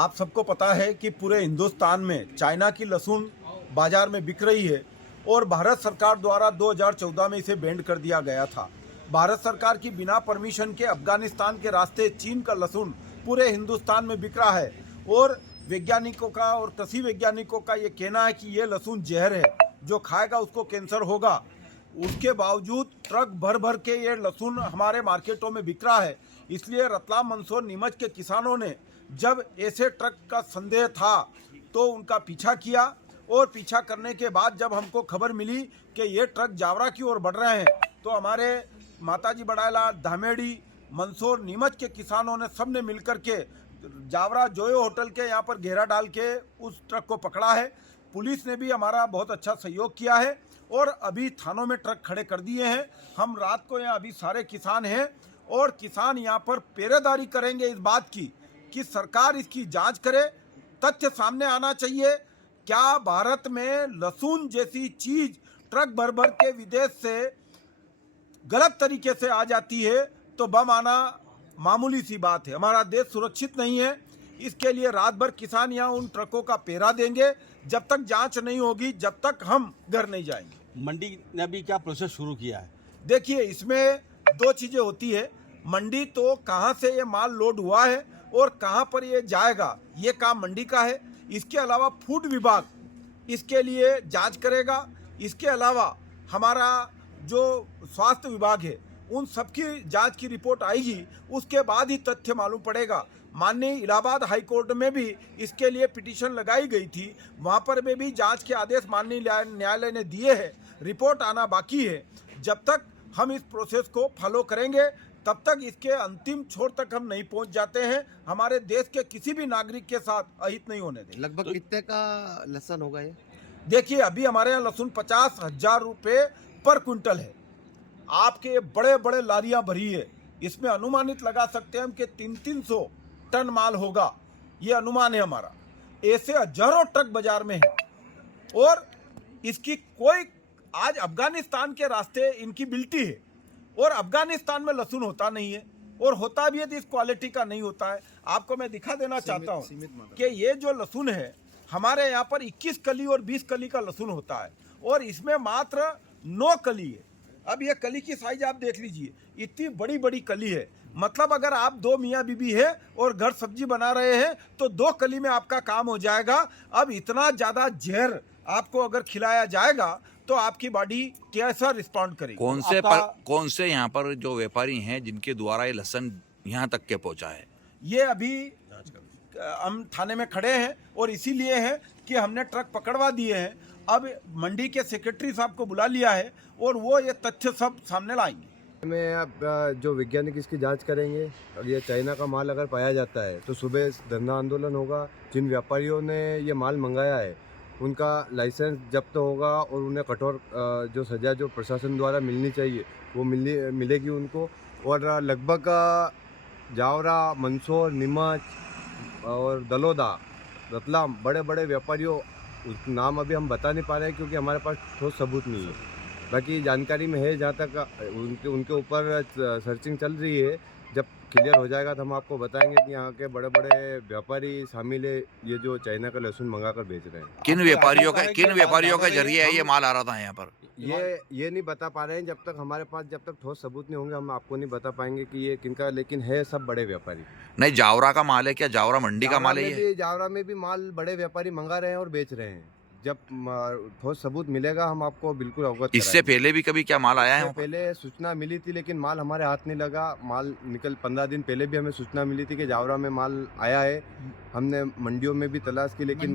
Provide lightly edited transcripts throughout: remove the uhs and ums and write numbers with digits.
आप सबको पता है कि पूरे हिंदुस्तान में चाइना की लहसुन बाजार में बिक रही है और भारत सरकार द्वारा 2014 में इसे बैंड कर दिया गया था। भारत सरकार की बिना परमिशन के अफगानिस्तान के रास्ते चीन का लहसुन पूरे हिंदुस्तान में बिक रहा है और वैज्ञानिकों का और कृषि वैज्ञानिकों का ये कहना है कि ये लहसुन जहर है, जो खाएगा उसको कैंसर होगा। उसके बावजूद ट्रक भर भर के ये लहसुन हमारे मार्केटों में बिक रहा है। इसलिए रतलाम, मंदसौर, नीमच के किसानों ने जब ऐसे ट्रक का संदेह था तो उनका पीछा किया और पीछा करने के बाद जब हमको खबर मिली कि ये ट्रक जावरा की ओर बढ़ रहे हैं तो हमारे माताजी बड़ाला, धामेड़ी, मंदसौर, नीमच के किसानों ने सब ने मिलकर के जावरा जोयो होटल के यहाँ पर घेरा डाल के उस ट्रक को पकड़ा है। पुलिस ने भी हमारा बहुत अच्छा सहयोग किया है और अभी थानों में ट्रक खड़े कर दिए हैं। हम रात को यहाँ अभी सारे किसान हैं और किसान यहाँ पर पहरेदारी करेंगे इस बात की कि सरकार इसकी जांच करे। तथ्य सामने आना चाहिए। क्या भारत में लहसुन जैसी चीज ट्रक भर भर के विदेश से गलत तरीके से आ जाती है तो बम आना मामूली सी बात है। हमारा देश सुरक्षित नहीं है। इसके लिए रात भर किसान यहाँ उन ट्रकों का पहरा देंगे जब तक जांच नहीं होगी, जब तक हम घर नहीं जाएंगे। मंडी ने अभी क्या प्रोसेस शुरू किया है? देखिए, इसमें दो चीजें होती है। मंडी तो कहाँ से ये माल लोड हुआ है और कहाँ पर ये जाएगा, ये काम मंडी का है। इसके अलावा फूड विभाग इसके लिए जांच करेगा। इसके अलावा हमारा जो स्वास्थ्य विभाग है उन सबकी जांच की रिपोर्ट आएगी, उसके बाद ही तथ्य मालूम पड़ेगा। माननीय इलाहाबाद हाई कोर्ट में भी इसके लिए पिटीशन लगाई गई थी, वहाँ पर भी जांच के आदेश माननीय न्यायालय ने दिए हैं। रिपोर्ट आना बाकी है। जब तक हम इस प्रोसेस को फॉलो करेंगे तब तक इसके अंतिम छोर तक हम नहीं पहुंच जाते हैं। हमारे देश के किसी भी नागरिक के साथ अहित नहीं होने देंगे। लगभग कितने का लहसुन होगा ये? देखिए, अभी हमारे यहाँ लहसुन 50,000 रुपये पर क्विंटल है। आपके बड़े बड़े लारियां भरी है, इसमें अनुमानित लगा सकते हैं हम कि 300 टन माल होगा, ये अनुमान है हमारा। ऐसे हजारों ट्रक बाजार में है और इसकी कोई आज अफगानिस्तान के रास्ते इनकी बिल्टी है और अफगानिस्तान में लहसुन होता नहीं है और होता भी है तो इस क्वालिटी का नहीं होता है। आपको मैं दिखा देना चाहता हूँ कि ये जो लहसुन है हमारे यहाँ पर 21 कली और 20 कली का लहसुन होता है और इसमें मात्र 9 कली है। अब ये कली की साइज आप देख लीजिए, इतनी बड़ी बड़ी कली है। मतलब अगर आप 2 मियाँ बीबी है और घर सब्जी बना रहे हैं तो 2 कली में आपका काम हो जाएगा। अब इतना ज़्यादा जहर आपको अगर खिलाया जाएगा तो आपकी बॉडी कैसा रिस्पॉन्ड करेगी? कौन से यहाँ पर जो व्यापारी हैं जिनके द्वारा ये लहसुन यहाँ तक के पहुँचा है? ये अभी हम थाने में खड़े हैं और इसीलिए है कि हमने ट्रक पकड़वा दिए हैं। अब मंडी के सेक्रेटरी साहब को बुला लिया है और वो ये तथ्य सब सामने लाएंगे। में अब जो वैज्ञानिक इसकी जांच करेंगे, अगर ये चाइना का माल अगर पाया जाता है तो सुबह धरना आंदोलन होगा। जिन व्यापारियों ने ये माल मंगाया है उनका लाइसेंस जब्त होगा और उन्हें कठोर जो सज़ा जो प्रशासन द्वारा मिलनी चाहिए वो मिलेगी उनको। और लगभग जावरा, मंदसौर, नीमच और दलोदा, रतलाम बड़े बड़े व्यापारियों नाम अभी हम बता नहीं पा रहे हैं क्योंकि हमारे पास ठोस सबूत नहीं है। बाकी जानकारी में है, जहाँ तक उनके ऊपर सर्चिंग चल रही है। जब क्लियर हो जाएगा तो हम आपको बताएंगे कि यहाँ के बड़े बड़े व्यापारी शामिल है ये जो चाइना का लहसुन मंगाकर बेच रहे हैं। किन व्यापारियों का जरिए है ये माल आ रहा था यहाँ पर? ये नहीं बता पा रहे हैं। जब तक ठोस सबूत नहीं होंगे हम आपको नहीं बता पाएंगे कि ये किनका, लेकिन है सब बड़े व्यापारी। नहीं, जावरा का माल है क्या? जावरा मंडी का माल है ये? जावरा में भी माल बड़े व्यापारी मंगा रहे हैं और बेच रहे हैं। जब ठोस सबूत मिलेगा हम आपको बिल्कुल अवगत इससे पहले भी कभी क्या माल आया है? पहले सूचना मिली थी लेकिन माल हमारे हाथ नहीं लगा। माल 15 दिन पहले भी हमें सूचना मिली थी कि जावरा में माल आया है। हमने मंडियों में भी तलाश की लेकिन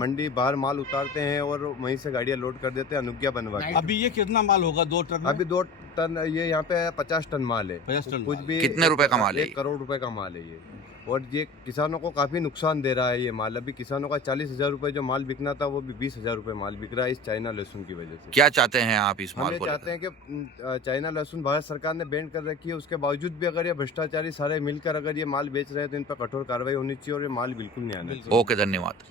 मंडी बाहर माल उतारते हैं और वहीं से गाड़ियां लोड कर देते हैं अनुज्ञा बनवा के। अभी ये कितना माल होगा 2 ट्रक में? अभी 2 टन, ये यहाँ पे 50 टन माल है। 50 टन कुछ भी कितने रुपए का माल है? 1 करोड़ रुपए का माल है ये। और ये किसानों को काफ़ी नुकसान दे रहा है ये माल। अभी किसानों का 40,000 रुपये जो माल बिकना था वो भी 20,000 रुपये माल बिक रहा है इस चाइना लहसुन की वजह से। क्या चाहते हैं आप इस माल को? चाहते हैं कि चाइना लहसुन भारत सरकार ने बैन कर रखी है, उसके बावजूद भी अगर ये भ्रष्टाचारी सारे मिलकर अगर ये माल बेच रहे हैं तो इन पर कठोर कार्रवाई होनी चाहिए और ये माल बिल्कुल नहीं आना चाहिए। ओके, धन्यवाद।